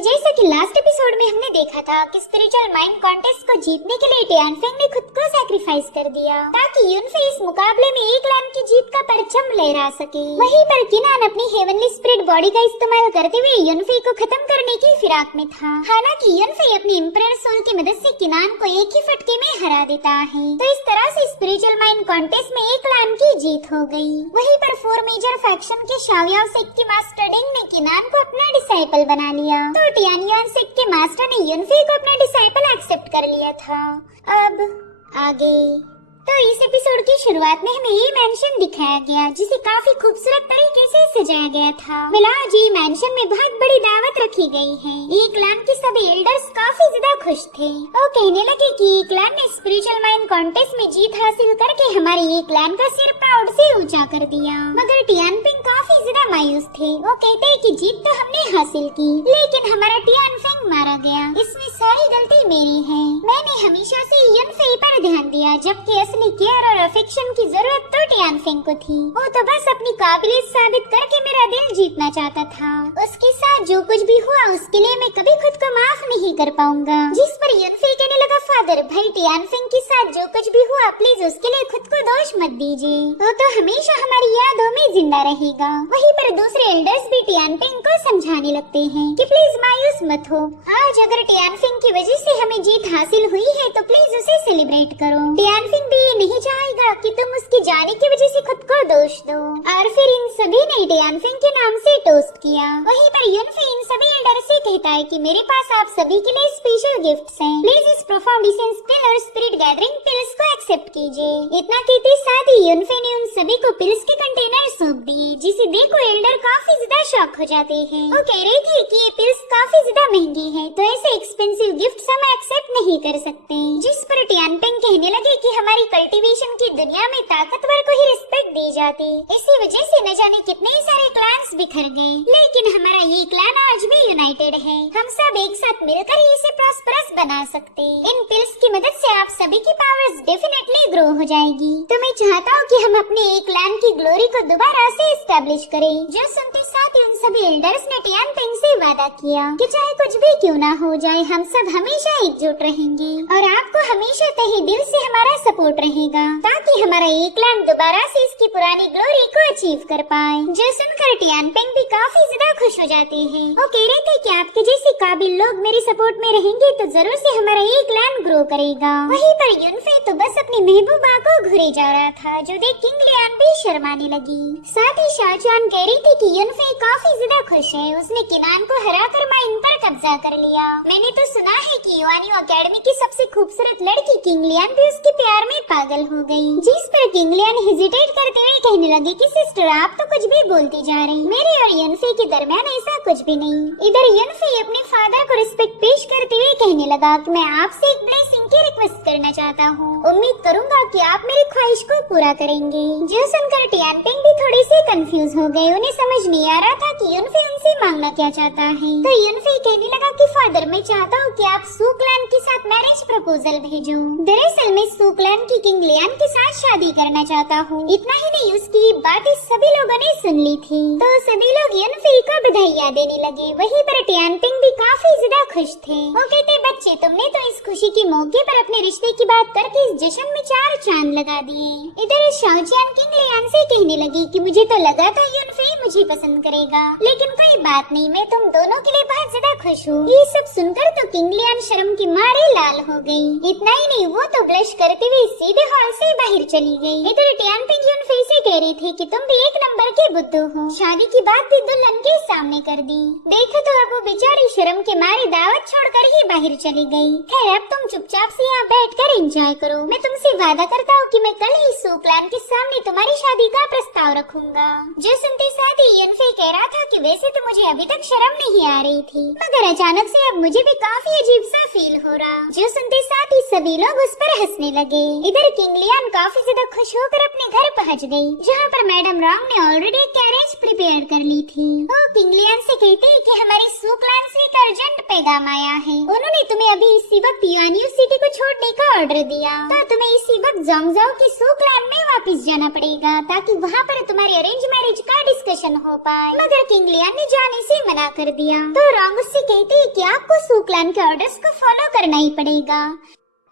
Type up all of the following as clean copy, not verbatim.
जैसा कि last episode में हमने देखा था कि स्पिरिचुअल माइंड कॉन्टेस्ट को जीतने के लिए टियानफेंग ने खुद को सैक्रिफाइस कर दिया ताकि युनफे इस मुकाबले में एक लान की जीत का परचम लहरा सके। वहीं पर किनान अपनी हेवनली स्पिरिट बॉडी का इस्तेमाल करते हुए युनफे को खत्म करने की फिराक में था। हालांकि युनफे अपनी एम्परर सोल की मदद से किनान को एक ही फटके में हरा देता है। तो इस तरह से स्पिरिचुअल माइंड कॉन्टेस्ट में एक लान की जीत हो गई। वहीं पर 4 मेजर फैक्शन के शाओयाओ सेक्ट के मास्टर डिंग ने किनान को अपना डिसाइपल बना लिया, तो टियानयुआन सेक्ट के मास्टर ने युनफे को अपना डिसाइपल एक्सेप्ट कर लिया था। अब आगे तो इस एपिसोड की शुरुआत में हमें ये मैंशन दिखाया गया जिसे काफी खूबसूरत तरीके से सजाया गया था। फिलहाल जी मैंशन में बहुत बड़ी दावत रखी गई है। एक लान के सभी एल्डर्स काफी ज्यादा खुश थे और कहने लगे कि एक लान ने स्पिरिचुअल माइंड कॉन्टेस्ट में जीत हासिल करके हमारे एक लान का सिर प्राउड से ऊंचा कर दिया। मगर टियानफेंग काफी ज्यादा मायूस थे। वो कहते हैं कि जीत तो हमने हासिल की लेकिन हमारा टियानफेंग मारा गया, इसमें सारी गलती मेरी है। मैंने हमेशा से युनफे पर ध्यान दिया जबकि असली केयर और अफेक्शन की जरूरत तो टियानफेंग को थी। वो तो बस अपनी काबिलियत साबित करके मेरा दिल जीतना चाहता था। उसके साथ जो कुछ भी हुआ उसके लिए मैं कभी खुद को माफ नहीं कर पाऊंगा। जिस पर युनफे कहने लगा, फादर भाई टियानफेंग के साथ जो कुछ भी हुआ प्लीज उसके लिए खुद को दोष मत दीजिए, वो तो हमेशा हमारी यादों में जिंदा रहेगा। वहीं पर दूसरे एल्डर्स भी टियानफेंग को समझाने लगते हैं कि प्लीज मायूस मत हो। आज अगर टियानफेंग की वजह से हमें जीत हासिल हुई है तो प्लीज उसे सेलिब्रेट करो। टियानफेंग भी नहीं चाहेगा कि तुम उसके जाने की वजह से खुद को दोष दो। और फिर इन सभी ने टियानफेंग के नाम से टोस्ट किया। वहीं पर युनफे इन सभी एल्डर से कहता है कि मेरे पास आप सभी के लिए स्पेशल गिफ्ट्स हैं, प्लीज इस प्रोफाउंड एसेंस पिल और स्पिरिट गैदरिंग पिल्स को एक्सेप्ट कीजिए। इतना कहते साथ ही युनफे ने उन सभी को पिल्स के कंटेनर सौंप दिए, जिसे देखो एल्डर काफी ज्यादा शॉक हो जाते हैं। वो कह रहे थे कि ये पिल्स काफी ज्यादा महंगी है तो ऐसे एक्सपेंसिव गिफ्ट्स हम एक्सेप्ट नहीं कर सकते। जिस पर टियानफेंग कहने लगे कि हमारी कल्टीवेशन की दुनिया में ताकतवर को ही रिस्पेक्ट दी जाती, इसी वजह से न जाने कितने सारे क्लैंस बिखर गए लेकिन हमारा ये क्लैन आज भी यूनाइटेड है। हम सब एक साथ मिलकर इसे प्रॉस्परस बना सकते। इन पिल्स की मदद से आप सभी की पावर्स डेफिनेटली ग्रो हो जाएगी। तो मैं चाहता हूँ कि हम अपने एक क्लैन की ग्लोरी को दोबारा से एस्टेब्लिश करें। जो सुनते साथ ही उन सभी एल्डर्स ने टियानफेंग से वादा किया कि चाहे कुछ भी क्यों ना हो जाए हम सब हमेशा एकजुट रहेंगे और आपको हमेशा तहे दिल से हमारा सपोर्ट रहेगा ताकि हमारा एक क्लैन दोबारा से इसकी पुरानी ग्लोरी को अचीव कर पाए। जो सुनकर टियानफेंग भी काफी ज्यादा खुश हो जाते हैं। वो कह रहे थे कि आपके जैसे काबिल लोग मेरे सपोर्ट में रहेंगे तो जरूर से हमारा एक क्लैन ग्रो करेगा। वहीं पर युनफे तो बस अपनी महबूबा को घुरे जा रहा था जो देख किंग लियान भी शर्माने लगी। साथ ही शाओचान कह रही थी कि युनफे काफी ज्यादा खुश है, उसने किनान को हराकर माइन पर कब्जा कर लिया। मैंने तो सुना है कि युआनियो एकेडमी की सबसे खूबसूरत लड़की किंग लियान भी उसके प्यार में पागल हो गई। जिस पर किंग लियान हेजिटेट करते हुए कहने लगे कि सिस्टर आप तो कुछ भी बोलती जा रही, मेरे और युनफे के दरमियान ऐसा कुछ भी नहीं। इधर युनफे अपने फादर को रिस्पेक्ट पेश करते हुए कहने लगा कि मैं आपसे एक ब्लेसिंग की रिक्वेस्ट करना चाहता हूँ, उम्मीद करूंगा कि आप मेरी ख्वाहिश को पूरा करेंगे। जो सुनकर टियानफेंग भी थोड़ी सी कंफ्यूज हो गए, उन्हें समझ नहीं आ रहा था कि युनफे उनसे मांगना क्या चाहता है। तो युनफे कहने लगा कि फादर मैं चाहता हूँ कि आप सू क्लैन के साथ मैरिज प्रपोजल भेजो। दरअसल मैं सू क्लैन की किंग लियान के साथ शादी करना चाहता हूँ। इतना ही नहीं उसकी बातें सभी लोगों ने सुन ली थी तो सभी लोग युनफे को बधाइयाँ देने लगे। वहीं पर टियानफेंग भी काफी ज्यादा खुश थे। वो कहते बच्चे तुमने तो इस खुशी के मौके पर अपने रिश्ते की बात करके इस जश्न में 4 चांद लगा दिए। इधर शाओचान किंग लियान से कहने लगी कि मुझे तो लगा था युनफे मुझे पसंद करेगा लेकिन कोई बात नहीं, मैं तुम दोनों के लिए बहुत ज्यादा खुश हूँ। ये सब सुनकर तो किंग लियान शर्म के मारे लाल हो गई। इतना ही नहीं वो तो ब्लश करते हुए सीधे हॉल से बाहर चली गई। इधर टियानफेंग युनफे से कह रही थी कि तुम भी एक नंबर के बुद्धू हो, शादी की बात भी दुल्हन के सामने कर दी। देखो तो अब वो बेचारी शर्म के मारे दावत छोड़कर ही बाहर चली गई। खैर अब तुम चुपचाप से यहाँ बैठकर एंजॉय करो। मैं तुमसे वादा करता हूँ कि मैं कल ही सू क्लैन के सामने तुम्हारी शादी का प्रस्ताव रखूंगा। जो सुनते साथ ही युनफे कह रहा था कि वैसे तो मुझे अभी तक शर्म नहीं आ रही थी मगर अचानक से अब मुझे भी काफी अजीब सा फील हो रहा। जो सुनते साथ ही सभी लोग उस पर हंसने लगे। इधर किंग लियान काफी ज्यादा खुश होकर अपने घर पहुँच गयी जहाँ पर मैडम रॉन्ग ने ऑलरेडी कैरेज प्रिपेयर कर ली थी। वो किंग लियान से कहती है कि हमारी सू क्लैन से एक अर्जेंट पैगाम आया है। उन्होंने तुम्हें अभी इसी वक्त युआनयू सिटी को छोड़ने का ऑर्डर दिया, तो तुम्हें इसी वक्त जोंगजाओ की सू क्लैन में वापस जाना पड़ेगा ताकि वहाँ पर तुम्हारी अरेंज मैरिज का डिस्कशन हो पाए। मगर किंग लियान ने जाने से मना कर दिया, तो रोंग उससे कहते हैं कि आपको सू क्लैन के ऑर्डर्स को फॉलो करना ही पड़ेगा।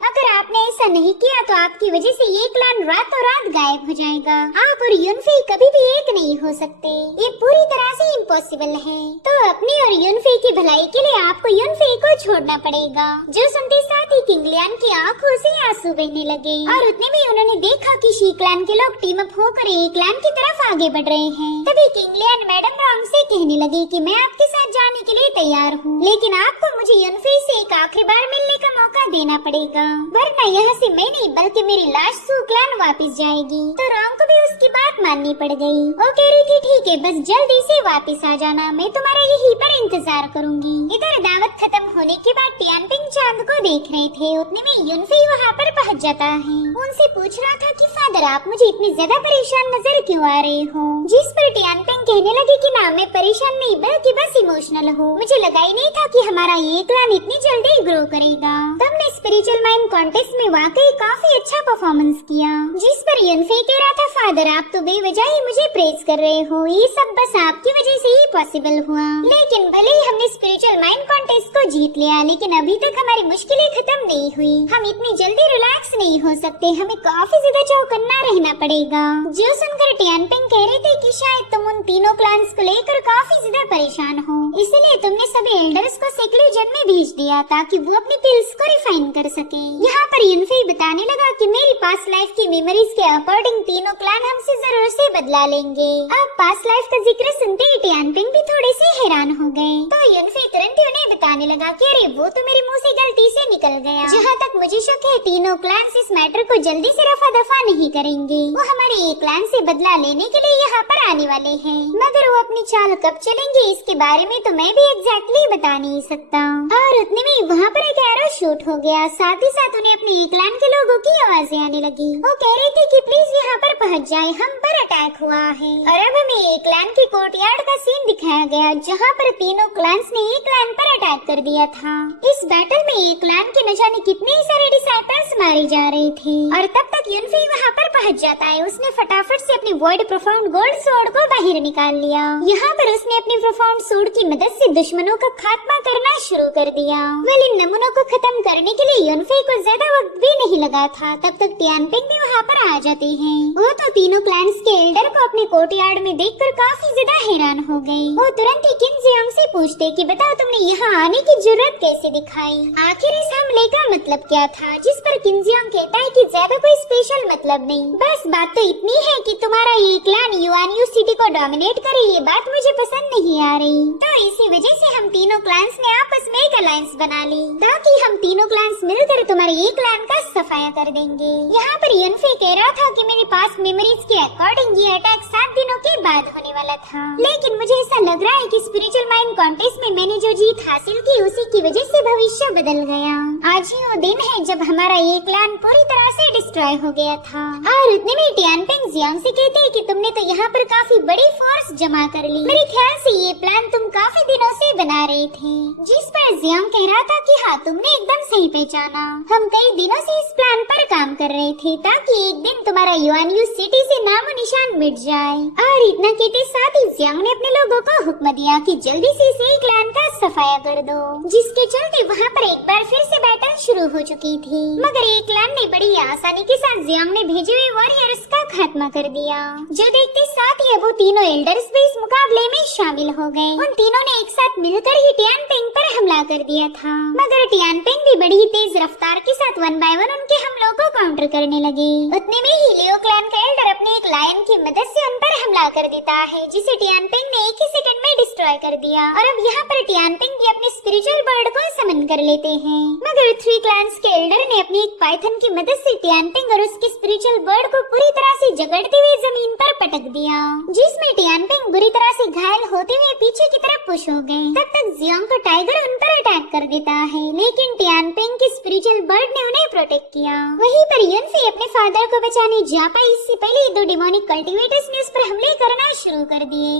अगर आपने ऐसा नहीं किया तो आपकी वजह से ये क्लैन रातों रात गायब हो जाएगा। आप और युनफे कभी भी एक नहीं हो सकते, ये पूरी तरह से इम्पॉसिबल है। तो अपनी और युनफे की भलाई के लिए आपको युनफे को छोड़ना पड़ेगा। जो सुनते साथ ही किंग लियान की आंखों से आंसू बहने लगे और उतने में उन्होंने देखा कि शी क्लैन के लोग टीम अप होकर ए क्लैन की तरफ आगे बढ़ रहे हैं। तभी किंग लियान मैडम रोंग से कहने लगे कि मैं आपके साथ जाने के लिए तैयार हूँ, लेकिन आपको मुझे युनफे से एक आखिरी बार मिलने का मौका देना पड़ेगा, वरना यहाँ से मैं नहीं बल्कि मेरी लाश सू क्लैन वापस जाएगी। तो रोंग को भी उसकी बात माननी पड़ गई। वो कह रही थी ठीक है, बस जल्दी से वापस आ जाना, मैं तुम्हारा यहीं पर इंतजार करूंगी। इधर दावत खत्म होने के बाद टियानपिंग चांद को देख रहे थे, उतने में युनफे वहाँ पर पहुँच जाता है। उनसे पूछ रहा था कि फादर आप मुझे इतनी ज्यादा परेशान नजर क्यों आ रहे हो? जिस पर टियानपिंग कहने लगे कि ना मैं परेशान नहीं बल्कि बस इमोशनल हूँ, मुझे लगा ही नहीं था कि हमारा ये क्लैन इतनी जल्दी ग्रो करेगा। तुमने स्पिरिचुअल माइंड कॉन्टेस्ट में वाकई काफी अच्छा परफॉर्मेंस किया। जिस पर युनफे कह रहा था फादर आप तो बेवजह ही मुझे प्रेज कर रहे हो, ये सब बस आपकी वजह से ही पॉसिबल हुआ। लेकिन भले ही हमने स्पिरिचुअल माइंड कॉन्टेस्ट को जीत लिया, लेकिन अभी तक हमारी मुश्किलें खत्म नहीं हुई। हम इतनी जल्दी रिलैक्स नहीं हो सकते, हमें काफी ज्यादा चौकन्ना रहना पड़ेगा। जो सुनकर टियानपिंग कह रहे थे कि शायद तुम उन तीनों क्लैंस को लेकर काफी ज्यादा परेशान हो, इसलिए तुमने सभी एल्डर्स को सेक्लूजन में भेज दिया ताकि वो अपनी पिल्स को रिफाइन कर सके। यहाँ पर युनफे बताने लगा कि मेरी पास्ट लाइफ की मेमोरीज के अकॉर्डिंग तीनों क्लैन हमसे जरूर से बदला लेंगे। अब पास्ट लाइफ का जिक्र सुनते ही टियानपिंग भी थोड़े से हैरान हो गए। तो युनफे तुरंत ही उन्हें बताने लगा कि अरे वो तो मेरे मुंह से गलती से निकल गया। जहाँ तक मुझे शक है तीनों क्लैंस इस मैटर को जल्दी से रफा दफा नहीं करेंगे, वो हमारे एक क्लैन से बदला लेने के लिए यहाँ पर आने वाले हैं। मगर वो अपनी चाल कब चलेंगे इसके बारे में तो मैं भी एग्जैक्टली बता नहीं सकता। और उतने में वहाँ पर एक एरो शूट हो गया, साथ ही साथ उन्हें अपने एक क्लैन के लोगों की आवाजें आने लगी। वो कह रही थी कि प्लीज यहाँ पर पहुँच जाए, हम पर अटैक हुआ है। और अब हमें एक क्लैन की कोर्टयार्ड का सीन दिखाया गया जहाँ पर तीनों क्लैंस ने एक क्लैन पर अटैक कर दिया था। इस बैटल में एक क्लैन के न जाने कितने सारे डिसाइपल्स मारे जा रहे थे और तब तक युनफे वहाँ पर पहुँच जाता है। उसने फटाफट से अपनी वॉइड प्रोफाउंड गोल्ड स्वॉर्ड को बाहर निकाल लिया। यहाँ पर उसने अपनी प्रोफाउंड स्वॉर्ड की मदद से दुश्मनों का खात्मा करना शुरू कर दिया। वेल इन नमूनों को खत्म करने के लिए युनफे को ज्यादा वक्त भी नहीं लगा था, तब तक टियानपिंग भी वहाँ पर आ जाते हैं। वो तो तीनों क्लैंस के एल्डर को अपने कोर्टयार्ड में देखकर काफी ज्यादा हैरान हो गए। वो तुरंत ही किन जियांग से पूछते कि बताओ तुमने यहाँ आने की जरूरत कैसे दिखाई, आखिर इस हमले का मतलब क्या था? जिस पर किन जियांग कहता है कि ज्यादा कोई स्पेशल मतलब नहीं, बस बात तो इतनी है कि तुम्हारा ये क्लैन युआनयू सिटी को डोमिनेट करे, ये बात मुझे पसंद नहीं आ रही। तो इसी वजह से हम तीनों क्लैंस ने आपस में एक अलायंस बना ली ताकि हम तीनों क्लैंस मिलकर तुम्हारे ये क्लैन का सफाया कर देंगे। यहाँ पर युनफे कह रहा था कि मेरे पास मेमोरीज के अकॉर्डिंग ये अटैक 7 दिनों के बाद होने वाला था, लेकिन मुझे ऐसा लग रहा है कि स्पिरिचुअल माइंड कॉन्टेस्ट में मैंने जो जीत हासिल की उसी की वजह से भविष्य बदल गया। आज ही वो दिन है जब हमारा ये क्लैन पूरी तरह से डिस्ट्रॉय हो गया था। और उतने में टियानपिंग जियांग से कहते हैं कि तुमने तो यहाँ पर काफी बड़ी फोर्स जमा कर ली, मेरे ख्याल से ये प्लान तुम काफी दिनों से बना रहे थे। जिस पर जियांग कह रहा था कि हाँ तुमने एकदम सही पहचाना, हम कई दिनों से इस प्लान पर काम कर रहे थे ताकि एक दिन तुम्हारा युआनयू सिटी से नामो निशान मिट जाए। और इतना कहते साथ ही जियांग ने अपने लोगों को हुक्म दिया कि जल्दी से इस क्लैन का सफाया कर दो, जिसके चलते वहाँ पर एक बार फिर से बैटल शुरू हो चुकी थी। मगर एक क्लैन ने बड़ी आसानी के साथ जियांग ने भेजे हुए वॉरियर्स का खात्मा कर दिया। जो देखते साथ ही वो तीनों एल्डर्स भी इस मुकाबले में शामिल हो गए। उन तीनों ने एक साथ मिलकर ही टियानपिंग पर हमला कर दिया था, मगर टियानपिंग भी बड़ी ही तेज रफ्तार के साथ 1 बाय 1 उनके हमलों को काउंटर करने लगे। उतने में ही लियो क्लैन का एल्डर अपने एक लायन की मदद से उन पर हमला कर देता है, जिसे टियानपिंग ने एक ही सेकंड में डिस्ट्रॉय कर दिया। और अब यहाँ पर टियानपिंग भी अपने स्पिरिचुअल बर्ड को समन कर लेते हैं। मगर 3 क्लैंस के एल्डर ने अपनी एक पाइथन की मदद से टियानपिंग और उसके स्पिरिचुअल बर्ड को पूरी तरह से जगड़ते हुए जमीन पर पटक दिया, जिसमें टियानपिंग बुरी तरह से घायल होते हुए पीछे की तरफ पुश हो गए। तब तक जियांग को टाइगर उन पर पर अटैक कर देता है, लेकिन टियानपेंग के स्पिरिचुअल बर्ड ने उन्हें प्रोटेक्ट किया। वहीं पर युनफे अपने फादर को बचाने जा पाई इससे पहले दो डिमोनिक कल्टीवेटर्स ने उस पर हमले करना शुरू कर दिए।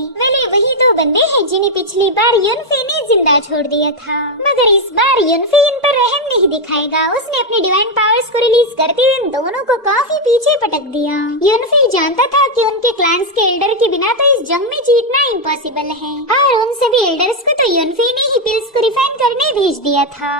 वही दो बंदे हैं जिन्हें पिछली बार युनफे ने जिंदा छोड़ दिया था, मगर इस बार युनफे इन पर रहम नहीं दिखाएगा। उसने अपनी डिवाइन पावर्स को रिलीज करते हुए इन दोनों को काफी पीछे पटक दिया। युनफे जानता था कि उनके क्लैंस के एल्डर के बिना तो इस जंग में जीतना इम्पॉसिबल है, और उन सभी एल्डर्स को तो युनफे ने ही पिल्स को रिफाइन करने भेज दिया था।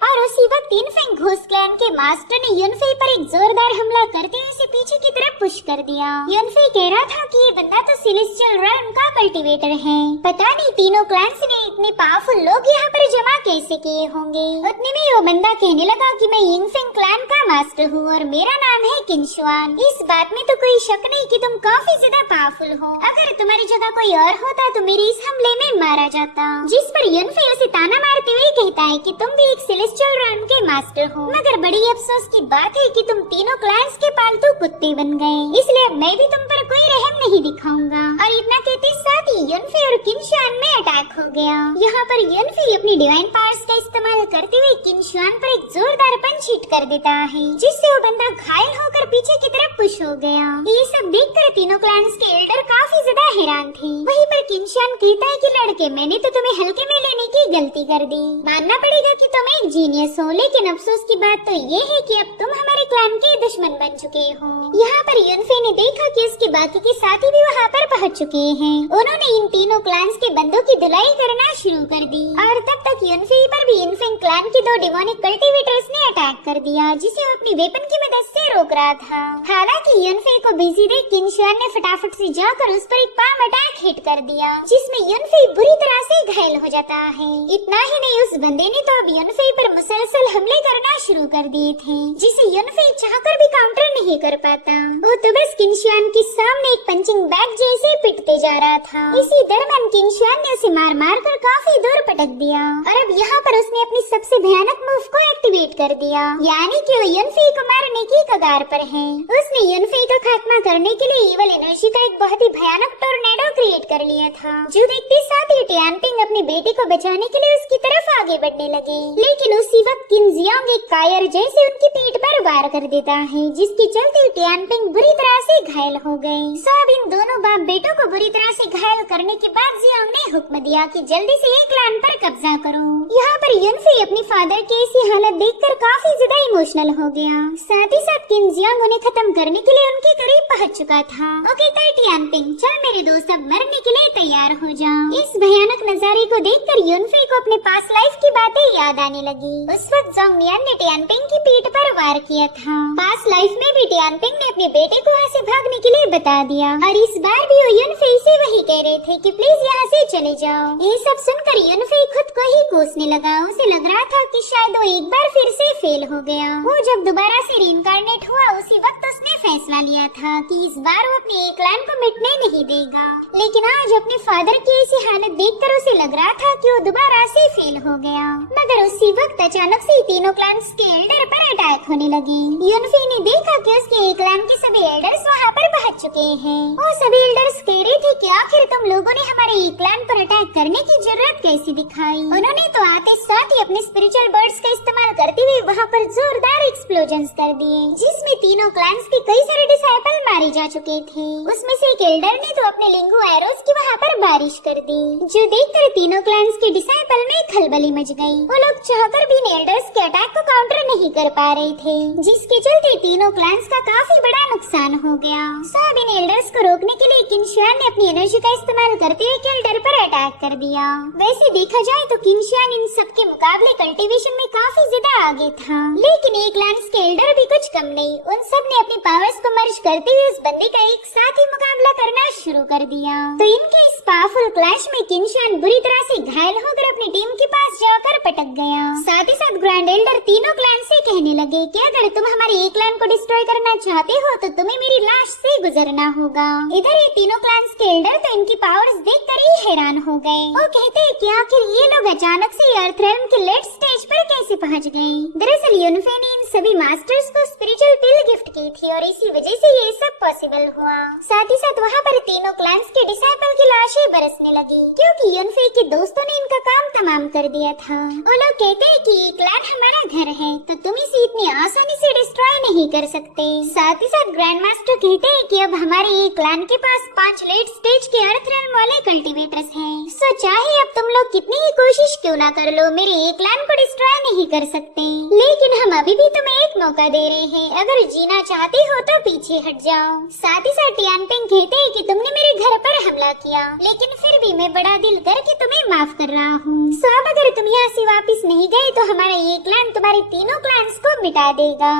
और उसी वक्त इनफेंग घोस्ट क्लैन के मास्टर ने युनफे पर एक जोरदार हमला करते हुए उसे पीछे की तरफ पुश कर दिया। युनफे कह रहा था कि ये बंदा तो सेलेस्टियल रेल्म का कल्टीवेटर है। पता नहीं तीनों क्लैंस ने इतने पावरफुल लोग यहाँ पर जमा कैसे किए होंगे। उतने में वो बंदा कहने लगा कि मैं यिंगफेंग क्लैन का मास्टर हूँ और मेरा नाम है किंगशुआन। इस बात में तो कोई शक नहीं कि तुम काफी ज्यादा पावरफुल हो। अगर तुम्हारी जगह कोई और होता तो मेरे इस हमले में मारा जाता। जिस पर युनफे उसे ताना मारते हुए कहता है कि तुम भी एक सेलेस्टियल रेल्म के मास्टर हो, मगर बड़ी अफसोस की बात है कि तुम तीनों क्लैंस के पालतू कुत्ते बन गए, इसलिए अब मैं भी तुम पर कोई रहम नहीं दिखाऊंगा। और इतना कहते साथ ही युनफे और किंगशुआन में अटैक हो गया। यहाँ पर युनफे अपनी डिवाइन पावर्स का इस्तेमाल करते हुए किंगशुआन पर एक जोरदार पंच हिट कर देता है, जिससे वो बंदा घायल होकर पीछे की तरफ पुश हो गया। ये सब देखकर तीनों क्लैंस के एल्डर काफी ज्यादा हैरान थे। वहीं पर किंगशुआन कहता है कि लड़के, मैंने तो तुम्हें हल्के में लेने की गलती कर दी। मानना पड़ेगा कि तुम एक जीनियस हो, लेकिन अफसोस की बात तो ये है कि अब तुम हमारे क्लैन के दुश्मन बन चुके हो। यहाँ पर युनफे ने देखा कि उसके बाकी के साथी भी वहाँ पर पहुँच चुके हैं। उन्होंने इन तीनों क्लैंस के बंदों की धुलाई करना शुरू कर दी, और तब तक युनफे पर भी इनफेंग क्लैन के दो डिमोनिक कल्टीवेटर्स ने अटैक कर दिया, जिसे वो अपनी वेपन की मदद से रोक रहा था। हालांकि युनफे को बिजी देख किंगशुआन ने फटाफट से जाकर उस पर एक पाम अटैक हिट कर दिया, जिसमें युनफे बुरी तरह से घायल हो जाता है। इतना ही नहीं, उस बंदे ने तो अब युनफे पर मुसलसल हमले करना शुरू कर दिए थे, जिसे युनफे चाहकर भी काउंटर नहीं कर पाता। वो तो बस किंगशुआन के सामने एक पंचिंग बैग जैसे पिटते जा रहा था। इसी दरमियान किंगशुआन ने उसे मार मार कर काफी दूर पटक दिया, और अब यहाँ पर उसने अपनी सबसे भयानक मूव को एक्टिवेट कर दिया, यानी कि वो युनफे को मारने की कगार पर है। उसने युनफे का खात्मा करने के लिए इवल एनर्जी का एक बहुत ही भयानक टोर्नेडो क्रिएट कर लिया था, जो देखते साथ ही टियानपिंग अपने बेटे को बचाने के लिए उसकी तरफ आगे बढ़ने लगे। लेकिन उसी वक्त किन जियांग एक कायर जैसे उनकी पीठ पर वार कर देता है, जिसके चलते टियानपिंग बुरी तरह से घायल हो गए। सब इन दोनों बाप बेटों को बुरी तरह से घायल करने के बाद जियांग ने हुक्म दिया कि जल्दी से एक क्लैन पर कब्जा करो। यहाँ पर युनफे अपनी फादर की ऐसी हालत देखकर काफी ज्यादा इमोशनल हो गया। साथ ही साथ किन जियांग उन्हें खत्म करने के लिए उनके करीब पहुँच चुका था। ओके टियानपिंग, चल मेरे दोस्त, अब मरने के लिए तैयार हो जाओ। इस भयानक नजारे को देखकर युनफे को अपने पास लाइफ की बातें याद आने लगी। उस वक्त जोंगनियान ने टियानपिंग की पीठ पर वार किया था। पास लाइफ में भी टियानपिंग ने अपने बेटे को वहाँ से भागने के लिए बता दिया, और इस बार भी वो युनफे से वही कह रहे थे कि प्लीज यहाँ से चले जाओ। ये सब सुनकर युनफे खुद को ही कोसने लगा। उसे लग रहा था कि शायद वो एक बार फिर से फेल हो गया। वो जब दोबारा से रीइंकार्नेट हुआ, उसी वक्त उसने फैसला लिया था कि इस बार वो अपने एक क्लैन को मिटने नहीं देगा। लेकिन आज अपने फादर की ऐसी हालत देखकर उसे लग रहा था कि वो दोबारा से फेल हो गया। मगर उसी वक्त अचानक से तीनों क्लैंस के एल्डर पर अटैक होने लगे। युनफे ने देखा कि उसके एक क्लैन के सभी एल्डर्स वहाँ पर पहुँच चुके हैं। वो सभी एल्डर्स कह रहे थे कि आखिर तुम लोगों ने हमारे एक क्लैन पर अटैक करने की जरूरत कैसी दिखाई। उन्होंने तो आते साथ ही अपने स्पिरिचुअल बर्ड्स का इस्तेमाल करते हुए वहाँ पर जोरदार एक्सप्लोजन्स कर दिए, जिसमें तीनों क्लैंस के कई सारे डिसाइपल मारे जा चुके थे। उसमें से एक एल्डर ने तो अपने लिंगू एरोस की वहाँ पर बारिश कर दी, जो देखकर तीनों क्लैंस के डिसाइपल में खलबली मच गई। वो लोग चाहकर भी इन एल्डर्स के अटैक को काउंटर नहीं कर पा रहे थे, जिसके चलते तीनों क्लैंस का काफी बड़ा नुकसान हो गया। सब इन एल्डर्स को रोकने के लिए किंगशुआन ने अपनी एनर्जी का इस्तेमाल करते हुए एल्डर पर अटैक कर दिया। वैसे देखा जाए तो किंगशुआन इन सब के मुकाबले कल्टीवेशन में काफी ज्यादा आगे था, लेकिन एक क्लैंस के एल्डर भी कुछ कम नहीं। उन सब ने अपनी पावर्स को मर्ज करते हुए उस बंदे का एक साथ ही मुकाबला करना शुरू कर दिया। तो इनके इस पावरफुल क्लैश में किंगशुआन बुरी तरह से घायल होकर अपनी टीम के पास जाकर पटक गया। साथ ही साथ ग्रैंड एल्डर तीनों क्लैन से कहने लगे कि अगर तुम हमारे एक क्लैन को डिस्ट्रॉय करना चाहते हो तो तुम्हें मेरी लाश से गुजरना होगा। इधर ये तीनों क्लैंस के एल्डर तो इनकी पावर्स देखकर ही हैरान हो गए। वो कहते हैं कि आखिर ये लोग अचानक से अर्थ रेल्म के लेट स्टेज पर कैसे पहुंच गए। दरअसल युनफे ने इन सभी मास्टर्स को स्पिरिचुअल पिल गिफ्ट की थी और इसी वजह से ये सब पॉसिबल हुआ। साथ ही साथ वहाँ पर तीनों क्लैंस के डिसाइपल की लाशें बरसने लगी क्योंकि युनफे के दोस्तों ने इनका काम तमाम कर दिया था। वो लोग कहते हैं कि ये क्लैन हमारा घर है तो तुम इसे इतनी आसानी से डिस्ट्रॉय नहीं कर सकते। साथ ही साथ ग्रैंड मास्टर कहते हैं कि अब हमारे ये क्लैन के पास 5 लेट स्टेज के अर्थ रेल्म वाले कल्टीवेटर्स हैं। सो चाहे अब तुम लोग कितनी ही कोशिश क्यों ना कर लो, मेरे ये क्लैन को डिस्ट्रॉय नहीं कर सकते। लेकिन हम अभी भी तुम्हें एक मौका दे रहे हैं, अगर जीना चाहते हो तो पीछे हट जाओ। साथ ही साथ टियानपिंग कहते हैं कि तुमने मेरे घर पर हमला किया, लेकिन फिर भी मैं बड़ा दिल करके तुम्हें माफ कर रहा हूँ। सो अब अगर तुम यहाँ से वापिस नहीं गए तो हमारा ये क्लैन तुम्हारे तीनों क्लैंस को मिटा देगा।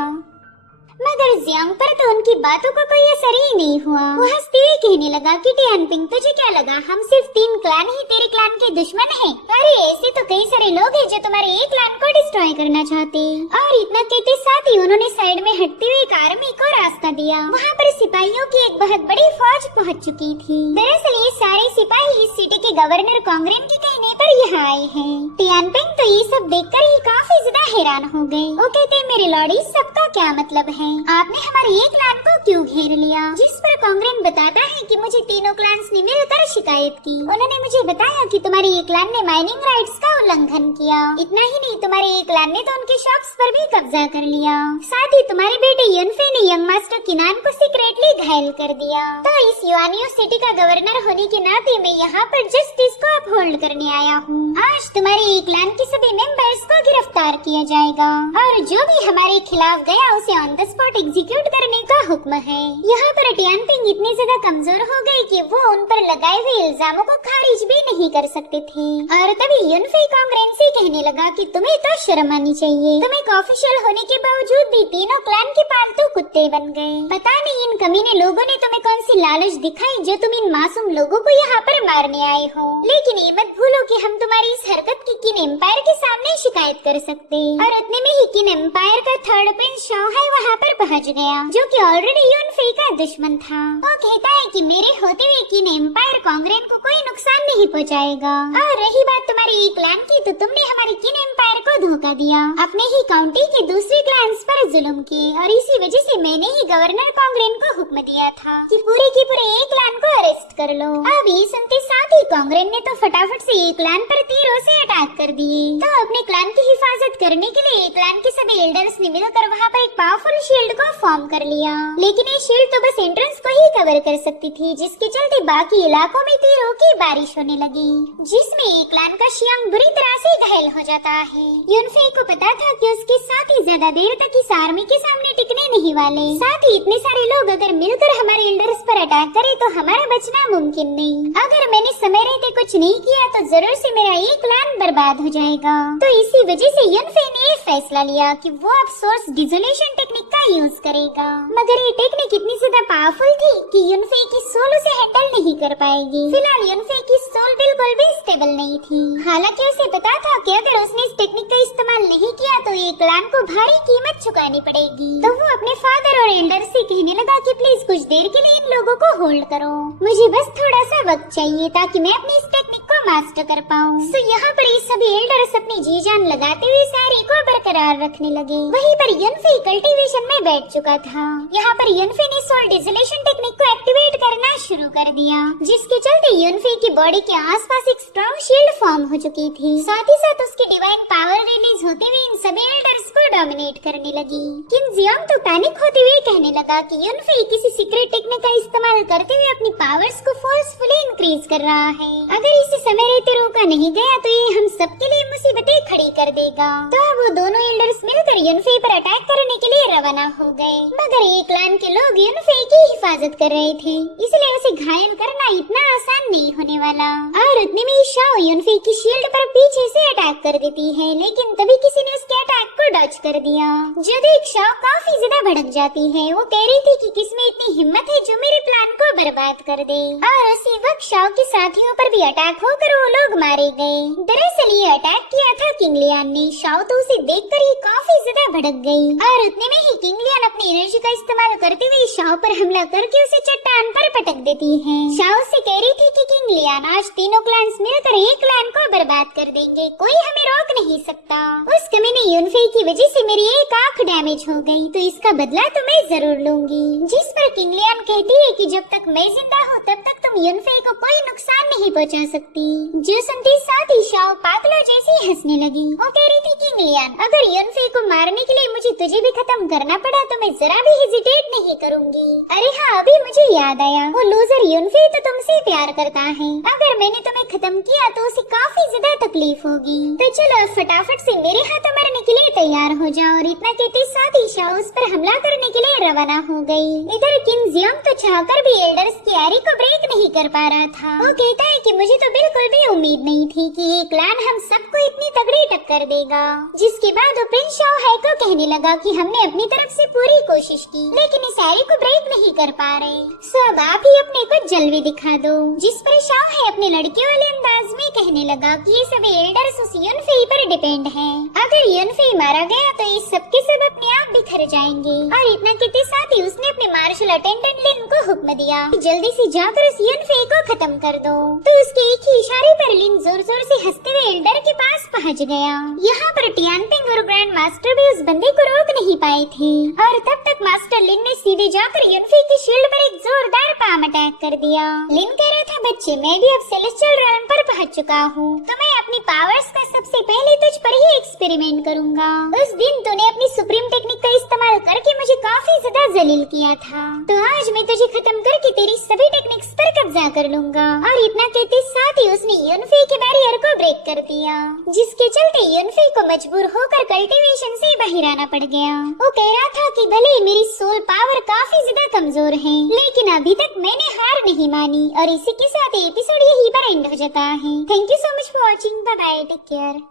मगर जियांग पर तो उनकी बातों का कोई असर ही नहीं हुआ। वो हंसते हुए कहने लगा कि टियानपिंग तुझे क्या लगा हम सिर्फ 3 क्लैन ही तेरे क्लैन के दुश्मन हैं? अरे ऐसे तो कई सारे लोग हैं जो तुम्हारे एक क्लैन को डिस्ट्रॉय करना चाहते। और इतना कहते साथ ही उन्होंने साइड में हटते हुए एक आर्मी को रास्ता दिया। वहाँ पर सिपाहियों की एक बहुत बड़ी फौज पहुँच चुकी थी। दरअसल ये सारे सिपाही इस सिटी के गवर्नर कांग्रेन के कहने पर यहाँ आए हैं। टियानपिंग तो ये सब देखकर ही काफी ज्यादा हैरान हो गए। वो कहते मेरे लॉर्ड इस सब का क्या मतलब है? आपने हमारे एक क्लैन को क्यों घेर लिया? जिस पर कांग्रेन बताता है कि मुझे तीनों क्लैंस ने मिलकर शिकायत की। उन्होंने मुझे बताया कि तुम्हारे एक क्लैन ने माइनिंग राइट्स का उल्लंघन किया। इतना ही नहीं तुम्हारे एक क्लैन ने तो उनके शॉप्स पर भी कब्जा कर लिया। साथ ही तुम्हारे बेटे युनफे ने यंग मास्टर किनान को सीक्रेटली घायल कर दिया। तो इस युआनियो सिटी का गवर्नर होने के नाते मैं यहाँ पर जस्टिस को अपहोल्ड करने आया हूँ। आज तुम्हारे एक क्लैन के सभी मेंबर्स को गिरफ्तार किया जाएगा और जो भी हमारे खिलाफ गया उसे ऑन द स्पॉट एग्जीक्यूट करने का हुक्म है। यहाँ पर टियानपिंग इतने ज्यादा कमजोर हो गए कि वो उन पर लगाए हुए इल्जामों को खारिज भी नहीं कर सकते थे। और तभी युनफे कांग्रेन से कहने लगा कि तुम्हें तो शर्म आनी चाहिए। तुम एक ऑफिशियल होने के बावजूद भी तीनों क्लैन के पालतू कुत्ते बन गए। पता नहीं इन कमीने लोगों ने तुम्हें कौन सी लालच दिखाई जो तुम इन मासूम लोगों को यहाँ पर मारने आए हो। लेकिन ये मत भूलो कि हम तुम्हारी इस हरकत की किन एम्पायर के सामने शिकायत कर सकते। और उतने में ही किन एम्पायर का थर्ड प्रिंस शाओहाई वहाँ पर पहुँच गया जो कि ऑलरेडी युनफे का दुश्मन था। वो कहता है कि मेरे होते हुए किन एम्पायर कांग्रेन को कोई नुकसान नहीं पहुँचाएगा। और रही बात तुम्हारी एक क्लैन की तो तुमने हमारे किन एम्पायर को धोखा दिया, अपने ही काउंटी के दूसरे क्लैंस पर जुल्म किए और इसी वजह से मैंने ही गवर्नर कांग्रेन को हुक्म दिया था कि पूरे के पूरे एक क्लैन को अरेस्ट कर लो। अब ये सुनते साथ ही कांग्रेन ने तो फटाफट से एक क्लैन पर तीरों से अटैक कर दिए। तो अपने क्लैन की हिफाजत करने के लिए क्लैन के सभी एल्डर्स ने मिलकर वहाँ पर एक पावरफुल शील्ड को फॉर्म कर लिया। लेकिन ये शील्ड तो बस एंट्रेंस को ही कवर कर सकती थी, जिसके चलते बाकी इलाकों में तीरों की बारिश होने लगी, जिसमें एक क्लैन का शियांग बुरी तरह से घायल हो जाता है। युनफे को पता था कि उसके साथ ही ज्यादा देर तक इस आर्मी के सामने टिकने नहीं वाले। साथ ही इतने सारे लोग अगर मिलकर हमारे एल्डर्स पर अटैक करे तो हमारा बचना मुमकिन नहीं। अगर मैंने समय रहते कुछ नहीं किया तो जरूर से मेरा ये क्लैन बर्बाद हो जाएगा। तो इसी वजह से युनफे ने फैसला लिया कि वो अब सोर्स डिसोल्यूशन टेक्निक का यूज करेगा। मगर ये टेक्निक इतनी ज्यादा पावरफुल थी कि युनफे की सोल उसे हैंडल नहीं कर पाएगी। फिलहाल युनफे की सोल बिल्कुल भी स्टेबल नहीं थी। हालांकि उसे पता था कि अगर उसने इस टेक्निक का इस्तेमाल नहीं किया तो ये क्लैन को भारी कीमत चुकानी पड़ेगी। तो वो अपने फादर और एल्डर से कहने लगा कि प्लीज कुछ देर के लिए इन लोगों को होल्ड करो, मुझे बस थोड़ा सा वक्त चाहिए ताकि मैं अपनी इस टेक्निक को मास्टर कर पाऊँ। तो यहाँ पर ये सभी एल्डर्स अपनी जी जान लगाते हुए सारी को बरकरार रखने लगे। वहीं पर युनफे कल्टीवेशन में बैठ चुका था। यहाँ पर युनफे ने सोल डिसोल्यूशन टेक्निक को एक्टिवेट करना शुरू कर दिया, जिसके चलते युनफे की बॉडी के आसपास एक स्ट्रॉन्ग शील्ड फॉर्म हो चुकी थी। साथ ही साथ उसकी डिवाइन पावर रिलीज होते हुए इन सभी एल्डर्स को डोमिनेट करने लगी। किन जियांग तो पैनिक होते हुए कहने लगा कि युनफे किसी सीक्रेट टेक्निक का इस्तेमाल करते हुए अपनी पावर्स को फोर्सफुली इंक्रीज कर रहा है। अगर इसे समय रहते रोका नहीं गया तो ये हम सबके लिए मुसीबतें खड़ी कर देगा। तो अब वो दोनों एल्डर्स मिलकर युनफे पर अटैक करने के लिए रवाना हो गए। मगर ये क्लैन के लोग युनफे की हिफाजत कर रहे थे, इसलिए उसे घायल करना इतना आसान नहीं होने वाला। और उतने में शाओ युनफे की शील्ड पर पीछे से अटैक कर देती है, लेकिन तभी किसी ने उसके अटैक को डॉज कर दिया। जो देख शाओ काफी ज्यादा भड़क जाती है। वो कह रही थी कि किसमें इतनी हिम्मत है जो मेरे प्लान को बर्बाद कर दे। और उसी वक्त शाओ के साथियों पर भी अटैक होकर वो लोग मारे गए। दरअसल ये अटैक किया था किंग लियान ने। शाओ तो उसे देखकर ये काफी ज्यादा भड़क गई और उतने में ही किंग लियान अपनी एनर्जी का इस्तेमाल करते हुए शाओ पर हमला करके उसे चट्टान पर पटक देती है। शाओ से कह रही थी कि किंग लियान आज तीनों क्लैंस मिलकर एक क्लैन को बर्बाद कर देंगे, कोई हमें रोक नहीं सकता। उस कमीने यूनफे की वजह से मेरी एक आंख डैमेज हो गई, तो इसका बदला तो मैं जरूर लूंगी। जिस पर किंग लियान कहती है कि जब तक मैं जिंदा हूँ तब तक तुम यूनफे को कोई नुकसान नहीं पहुँचा सकती। जो सुनते साथ ही शाओ पागलों जैसी हंसने लगी। वो कह रही थी किंग लियान अगर यूनफे को मारने के लिए मुझे तुझे भी खत्म करना पड़ा तो मैं जरा भी हेजिटेट नहीं करूंगी। अरे हाँ, अभी मुझे याद आया, वो लूजर यूनफे तो तुमसे प्यार करता है। अगर मैंने तुम्हें खत्म किया तो उसे काफी ज्यादा तकलीफ होगी। तो चलो फटाफट से मेरे हाथों मरने के लिए तैयार हो जाओ। और इतना कहते साथ ही शाओ उस पर हमला करने के लिए रवाना हो गई। इधर किंग जियोंग तो चाहकर भी एल्डर्स की आरी को ब्रेक नहीं कर पा रहा था। वो कहता है कि मुझे तो बिल्कुल भी उम्मीद नहीं थी कि ये क्लैन हम सबको इतनी तगड़ी टक्कर देगा। जिसके बाद वो प्रिंस शाओ हाई को कहने लगा कि हमने अपनी तरफ से पूरी कोशिश की लेकिन इस आरी को ब्रेक नहीं कर पा रहे, सो अब आप ही अपने को जल्दी दिखा दो। जिस पर शाओ हाई अपने लड़के वाले अंदाज में कहने लगा कि ये सभी एल्डर्स उस यूनफे पर डिपेंड है। अगर यूनफे मारा गया तो ये सब के सब अपने आप बिखर जाएंगे। और इतना कहते साथ ही उसने अपने मार्शल अटेंडेंट लिन को हुक्म दिया कि जल्दी से जाकर उस यूनफे को खत्म कर दो। तो उसके एक ही इशारे पर लिन जोर जोर से हंसते हुए एल्डर के पास पहुंच गया। यहाँ पर टियानपिंग और ग्रैंड मास्टर भी उस बंदे को रोक नहीं पाए थे और तब तक मास्टर लिन ने सीधे जाकर यूनफे की शील्ड पर एक जोरदार पाम अटैक कर दिया। लिन कह रहा था बच्चे मैं भी अब सेलेस्टियल रेल्म पर पहुंच चुका हूँ, तो मैं अपनी पावर्स का सबसे पहले तुझ पर ही एक्सपेरिमेंट करूंगा। उस दिन तूने अपनी सुप्रीम टेक्निक का इस्तेमाल करके मुझे काफी ज्यादा जलील किया था, तो आज मैं तुझे खत्म करके तेरी सभी टेक्निक्स पर कब्जा कर लूंगा। और इतना कहते साथ ही उसने यूनफे के बैरियर को ब्रेक कर दिया, जिसके चलते यूनफे को मजबूर होकर कल्टीवेशन से बाहर आना पड़ गया। वो कह रहा था कि भले मेरी सोल पावर काफी ज्यादा कमजोर है लेकिन अभी तक मैंने हार नहीं मानी। और इसी के साथ एपिसोड यहीं पर एंड हो जाता है। Thank you so much for watching, bye bye, take care.